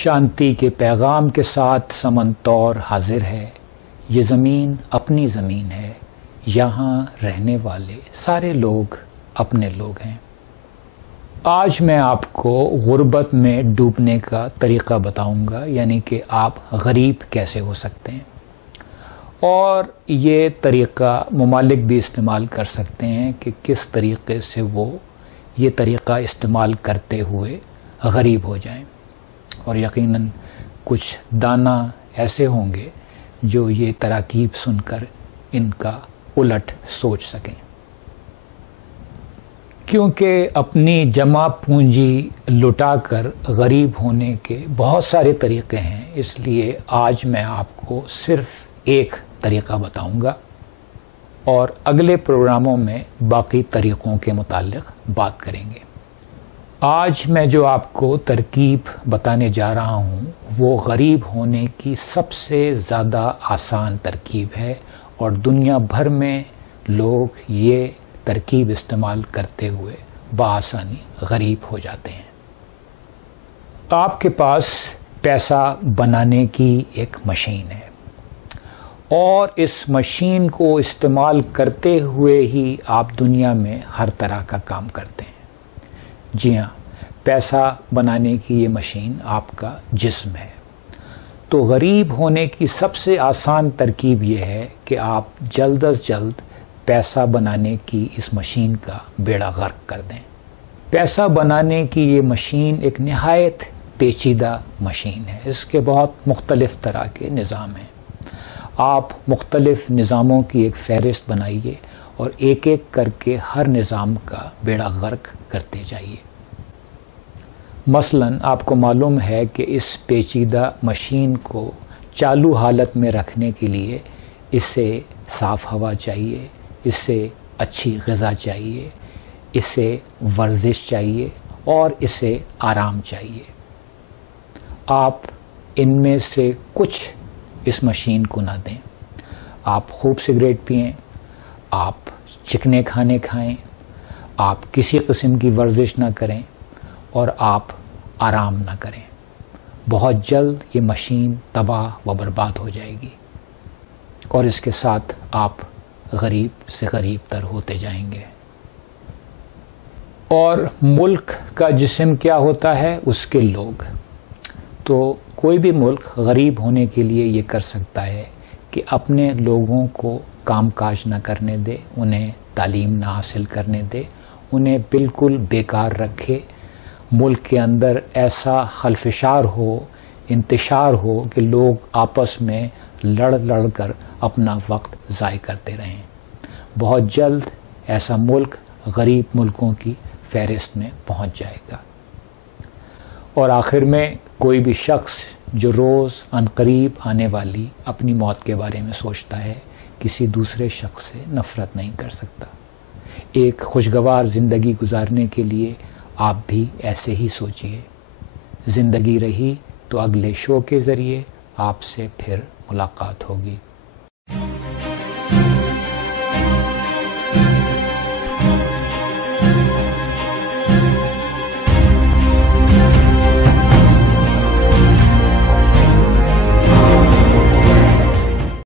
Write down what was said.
شانتی کے پیغام کے ساتھ سمن طور حاضر ہے. یہ زمین اپنی زمین ہے، یہاں رہنے والے سارے لوگ اپنے لوگ ہیں. آج میں آپ کو غربت میں ڈوبنے کا طریقہ بتاؤں گا، یعنی کہ آپ غریب کیسے ہو سکتے ہیں. اور یہ طریقہ ممالک بھی استعمال کر سکتے ہیں کہ کس طریقے سے وہ یہ طریقہ استعمال کرتے ہوئے غریب ہو جائیں. اور یقیناً کچھ دانا ایسے ہوں گے جو یہ تراکیب سن کر ان کا الٹ سوچ سکیں. کیونکہ اپنی جمع پونجی لٹا کر غریب ہونے کے بہت سارے طریقے ہیں، اس لیے آج میں آپ کو صرف ایک طریقہ بتاؤں گا اور اگلے پروگراموں میں باقی طریقوں کے متعلق بات کریں گے. آج میں جو آپ کو ترکیب بتانے جا رہا ہوں وہ غریب ہونے کی سب سے زیادہ آسان ترکیب ہے، اور دنیا بھر میں لوگ یہ ترکیب استعمال کرتے ہوئے بآسانی غریب ہو جاتے ہیں. آپ کے پاس پیسہ بنانے کی ایک مشین ہے، اور اس مشین کو استعمال کرتے ہوئے ہی آپ دنیا میں ہر طرح کا کام کرتے ہیں. جی ہاں، پیسہ بنانے کی یہ مشین آپ کا جسم ہے. تو غریب ہونے کی سب سے آسان ترکیب یہ ہے کہ آپ جلد از جلد پیسہ بنانے کی اس مشین کا بیڑا غرق کر دیں. پیسہ بنانے کی یہ مشین ایک نہایت پیچیدہ مشین ہے. اس کے بہت مختلف طرح کے نظام ہیں. آپ مختلف نظاموں کی ایک فہرست بنائیے اور ایک ایک کر کے ہر نظام کا بیڑا غرق کرتے جائیے. مثلاً آپ کو معلوم ہے کہ اس پیچیدہ مشین کو چالو حالت میں رکھنے کے لیے اسے صاف ہوا چاہیے، اسے اچھی غذا چاہیے، اسے ورزش چاہیے اور اسے آرام چاہیے. آپ ان میں سے کچھ اس مشین کو نہ دیں. آپ خوب سگریٹ پئیں، آپ چکنے کھانے کھائیں، آپ کسی قسم کی ورزش نہ کریں اور آپ آرام نہ کریں. بہت جلد یہ مشین تباہ و برباد ہو جائے گی، اور اس کے ساتھ آپ غریب سے غریب تر ہوتے جائیں گے. اور ملک کا جسم کیا ہوتا ہے؟ اس کے لوگ. تو کوئی بھی ملک غریب ہونے کے لیے یہ کر سکتا ہے کہ اپنے لوگوں کو کام کاج نہ کرنے دے، انہیں تعلیم نہ حاصل کرنے دے، انہیں بالکل بیکار رکھے. ملک کے اندر ایسا خلفشار ہو، انتشار ہو کہ لوگ آپس میں لڑ لڑ کر اپنا وقت ضائع کرتے رہیں. بہت جلد ایسا ملک غریب ملکوں کی فہرست میں پہنچ جائے گا. اور آخر میں کوئی بھی شخص جو روز عنقریب آنے والی اپنی موت کے بارے میں سوچتا ہے، کسی دوسرے شخص سے نفرت نہیں کر سکتا. ایک خوشگوار زندگی گزارنے کے لیے آپ بھی ایسے ہی سوچئے. زندگی رہی تو اگلے شو کے ذریعے آپ سے پھر ملاقات ہوگی.